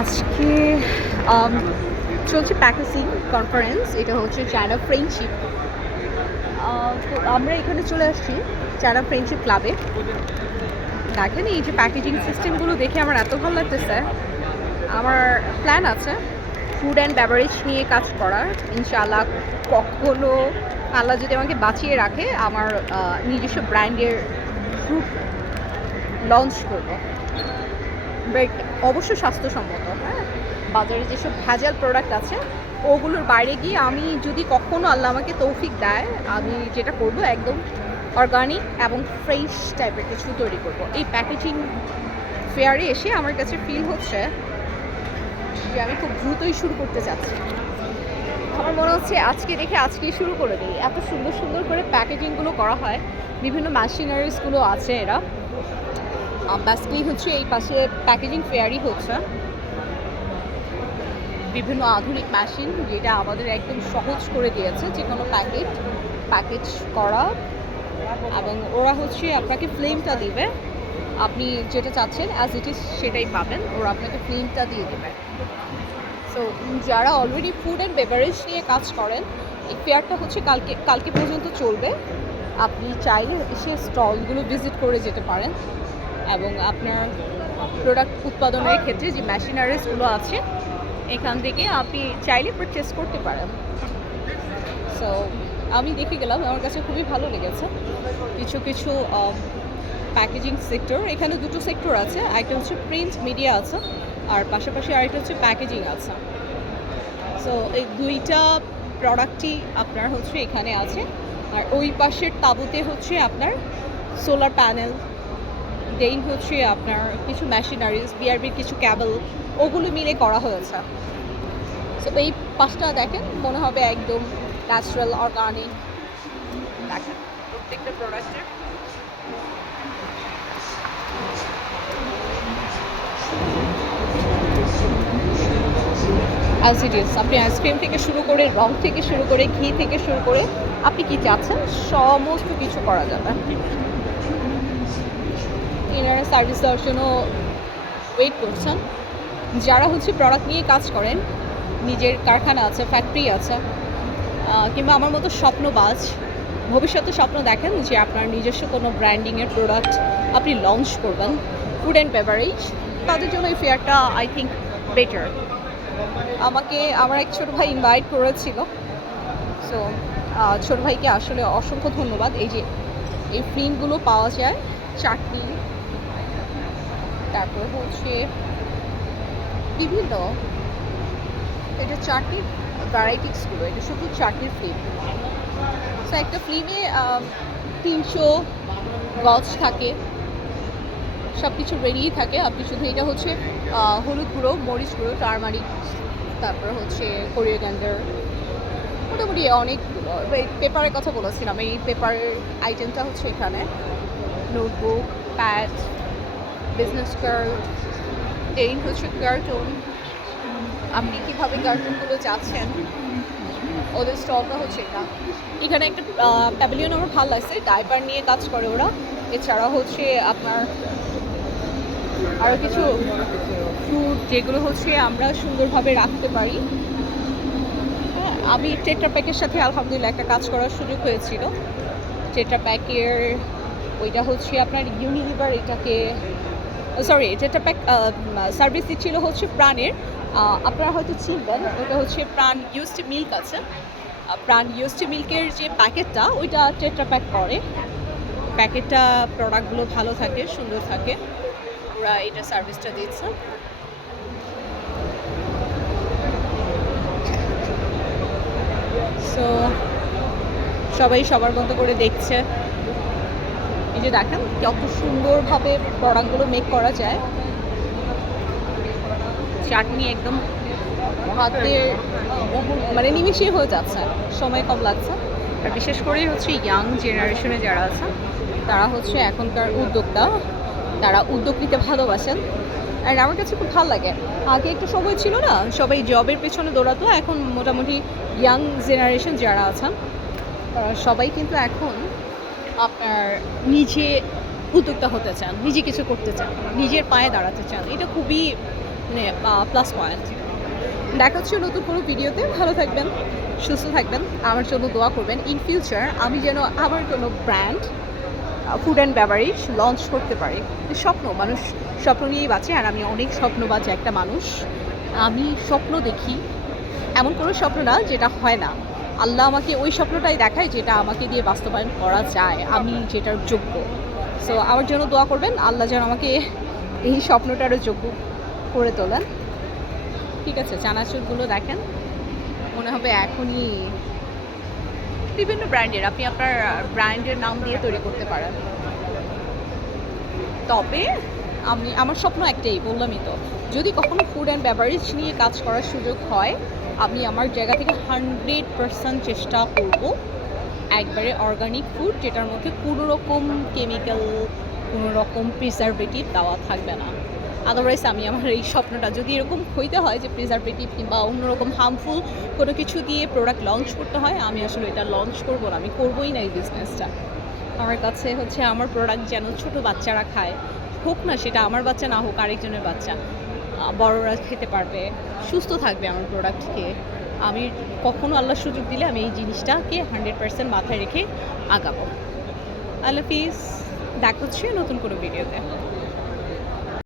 আজকে আম, চলছে packaging conference. এটা হচ্ছে চায়না ফ্রেন্ডশিপ। তো আমরা এখানে চলে আসছি চায়না ফ্রেন্ডশিপ ক্লাবে। দেখেন এই যে প্যাকেজিং সিস্টেমগুলো দেখে আমার এত ভালো লাগতেছে। আমার প্ল্যান আছে ফুড অ্যান্ড বেভারেজ নিয়ে কাজ করার ইনশাআল্লাহ। কখনো আল্লাহ যদি আমাকে বাঁচিয়ে রাখে আমার নিজস্ব ব্র্যান্ডের ফ্রুট লঞ্চ করবো, বাট অবশ্য স্বাস্থ্যসম্মত। হ্যাঁ, বাজারে যেসব ভেজাল প্রোডাক্ট আছে ওগুলোর বাইরে গিয়ে আমি যদি কখনো আল্লাহ আমাকে তৌফিক দেয়, আমি যেটা করব একদম অর্গানিক এবং ফ্রেশ টাইপের কিছু তৈরি করব। এই প্যাকেজিং ফেয়ারে এসে আমার কাছে ফিল হচ্ছে যে আমি খুব দ্রুতই শুরু করতে চাচ্ছি। আমার মনে হচ্ছে আজকে দেখে আজকেই শুরু করে দিই। এত সুন্দর সুন্দর করে প্যাকেজিংগুলো করা হয়, বিভিন্ন মেশিনারিজগুলো আছে। এরা বেসিক্যালি হচ্ছে এই পাশে প্যাকেজিং ফেয়ারই হচ্ছে, বিভিন্ন আধুনিক মেশিন যেটা আমাদের একদম সহজ করে দিয়েছে যে কোনো প্যাকেজ করা। এবং ওরা হচ্ছে আপনাকে ফ্লেমটা দিবে, আপনি যেটা চাচ্ছেন অ্যাজ ইট ইজ সেটাই পাবেন, ওরা আপনাকে ফ্লেমটা দিয়ে দেবে। সো যারা অলরেডি ফুড অ্যান্ড বেভারেজ নিয়ে কাজ করেন, এই ফেয়ারটা হচ্ছে কালকে পর্যন্ত চলবে। আপনি চাইলে এসে স্টলগুলো ভিজিট করে যেতে পারেন এবং আপনার প্রোডাক্ট উৎপাদনের ক্ষেত্রে যে মেশিনারিজগুলো আছে এখান থেকে আপনি চাইলে পারচেস করতে পারেন। সো আমি দেখে গেলাম, আমার কাছে খুবই ভালো লেগেছে। কিছু কিছু প্যাকেজিং সেক্টর, এখানে দুটো সেক্টর আছে, একটা হচ্ছে প্রিন্ট মিডিয়া আছে আর পাশাপাশি আরেকটা হচ্ছে প্যাকেজিং আছে। সো এই দুইটা প্রোডাক্টই আপনার হচ্ছে এখানে আছে। আর ওই পাশের তাঁবুতে হচ্ছে আপনার সোলার প্যানেল, দেন হচ্ছে আপনার কিছু মেশিনারিজ, বিআরবির কিছু ক্যাবল, ওগুলো মিলে করা হয়েছে। সো এই পাশটা দেখেন, মনে হবে একদম ন্যাচারাল অর্গানিক। দেখেন প্রত্যেকটা প্রোডাক্টের অ্যাজ ইট ইজ। আপনি আইসক্রিম থেকে শুরু করে, রং থেকে শুরু করে, ঘি থেকে শুরু করে, আপনি কি চাচ্ছেন সমস্ত কিছু করা যাবে। এনারা সার্ভিস দেওয়ার জন্য ওয়েট করছেন। যারা হচ্ছে প্রোডাক্ট নিয়ে কাজ করেন, নিজের কারখানা আছে, ফ্যাক্টরি আছে, কিংবা আমার মতো স্বপ্নবাজ, ভবিষ্যতে স্বপ্ন দেখেন যে আপনার নিজস্ব কোনো ব্র্যান্ডিংয়ের প্রোডাক্ট আপনি লঞ্চ করবেন, ফুড অ্যান্ড বেভারেজ, তাদের জন্য এই ফেয়ারটা আই থিঙ্ক বেটার। আমাকে আমার এক ছোটো ভাই ইনভাইট করেছিল। সো ছোটো ভাইকে আসলে অসংখ্য ধন্যবাদ। এই যে এই ফ্রিনগুলো পাওয়া যায়, চাটনি, তারপর হচ্ছে বিভিন্ন, এটা চাটনির ভ্যারাইটিসগুলো, এটা শুধু চাটনির ফ্লিম। সো একটা ফ্লিমে 300 গজ থাকে, সব কিছু রেডিই থাকে। আপনি শুধু এটা হচ্ছে হলুদ গুঁড়ো, মরিচ গুঁড়ো, টারমারিক, তারপর হচ্ছে কোরিয়ান্ডার, মোটামুটি অনেকগুলো। পেপারের কথা বলেছিলাম, এই পেপারের আইটেমটা হচ্ছে এখানে নোটবুক, প্যাড, বিজনেস কার্ড, দেন হচ্ছে কার্টুন। আপনি কীভাবে কার্টুনগুলো চাচ্ছেন, ওদের স্টলটা হচ্ছে এটা। এখানে একটা প্যাভিলিয়ন আমার ভালো লাগছে, ডাইপার নিয়ে কাজ করে ওরা। এছাড়া হচ্ছে আপনার আরও কিছু ফ্রুট যেগুলো হচ্ছে আমরা সুন্দরভাবে রাখতে পারি। হ্যাঁ, আমি টেট্রা প্যাকের সাথে আলহামদুলিল্লাহ একটা কাজ করার সুযোগ হয়েছিল। টেট্রা প্যাকের ওইটা হচ্ছে আপনার ইউনিলিভার, এটাকে সরি টেট্রা প্যাক সার্ভিস দিচ্ছিল হচ্ছে প্রাণের। আপনারা হয়তো চিনবেন, ওটা হচ্ছে প্রাণ ইউজড মিল্ক আছে। প্রাণ ইউজড মিল্কের যে প্যাকেটটা ওইটা টেট্রা প্যাক করে। প্যাকেটটা প্রোডাক্টগুলো ভালো থাকে, সুন্দর থাকে, ওরা এটা সার্ভিসটা দিচ্ছে। সো সবাই সবার মতো করে দেখছে। এই যে দেখেন কত সুন্দরভাবে প্রোডাক্টগুলো মেক করা যায়। চাটনি একদম হাতে মানে নিমিশেই হয়ে যাচ্ছে, সময় কম লাগছে। আর বিশেষ করে হচ্ছে ইয়াং জেনারেশনে যারা আছে তারা হচ্ছে এখনকার উদ্যোক্তা, তারা উদ্যোগ নিতে ভালোবাসেন। আর আমার কাছে খুব ভালো লাগে। আগে একটা সময় ছিল না, সবাই জবের পেছনে দৌড়াতো, এখন মোটামুটি ইয়াং জেনারেশন যারা আছেন সবাই কিন্তু এখন আপনার নিজে উদ্যোক্তা হতে চান, নিজে কিছু করতে চান, নিজের পায়ে দাঁড়াতে চান। এটা খুবই মানে প্লাস পয়েন্ট। দেখা হচ্ছে নতুন কোনো ভিডিওতে। ভালো থাকবেন, সুস্থ থাকবেন, আমার জন্য দোয়া করবেন। ইন ফিউচার আমি যেন আমার কোনো brand food and beverage launch করতে পারি। স্বপ্ন, মানুষ স্বপ্ন নিয়েই বাঁচে, আর আমি অনেক স্বপ্নবাজ একটা মানুষ। আমি স্বপ্ন দেখি, এমন কোনো স্বপ্ন না যেটা হয় না। আল্লাহ আমাকে ওই স্বপ্নটাই দেখায় যেটা আমাকে দিয়ে বাস্তবায়ন করা যায়, আমি যেটার যোগ্য। সো আমার জন্য দোয়া করবেন, আল্লাহ যেন আমাকে এই স্বপ্নটারও যোগ্য করে তোলেন। ঠিক আছে, চানাচুরগুলো দেখেন, মনে হবে এখনই বিভিন্ন ব্র্যান্ডের, আপনি আপনার ব্র্যান্ডের নাম দিয়ে তৈরি করতে পারেন। তবে আমার স্বপ্ন একটাই, বললামই তো, যদি কখনো ফুড অ্যান্ড বেভারেজ নিয়ে কাজ করার সুযোগ হয়, আমি আমার জায়গা থেকে 100% চেষ্টা করব একবারে অর্গানিক ফুড, যেটার মধ্যে কোনো রকম কেমিক্যাল, কোনো রকম প্রিজারভেটিভ দেওয়া থাকবে না। আদারওয়াইজ আমি আমার এই স্বপ্নটা, যদি এরকম হইতে হয় যে প্রিজারভেটিভ কিংবা অন্যরকম হার্মফুল কোনো কিছু দিয়ে প্রোডাক্ট লঞ্চ করতে হয়, আমি আসলে এটা লঞ্চ করবো না, আমি করবোই না এই বিজনেসটা। আমার কাছে হচ্ছে আমার প্রোডাক্ট যেন ছোট বাচ্চারা খায়, হোক না সেটা আমার বাচ্চা, না হোক আরেকজনের বাচ্চা, বড়রা খেতে পারবে, সুস্থ থাকবে আমার প্রোডাক্ট খেয়ে। আমি কখনো আল্লাহ সুযোগ দিলে আমি এই জিনিসটাকে 100% মাথায় রেখে আগাবো। আল্লাহ হাফিজ, দেখা হচ্ছে নতুন কোনো ভিডিওতে।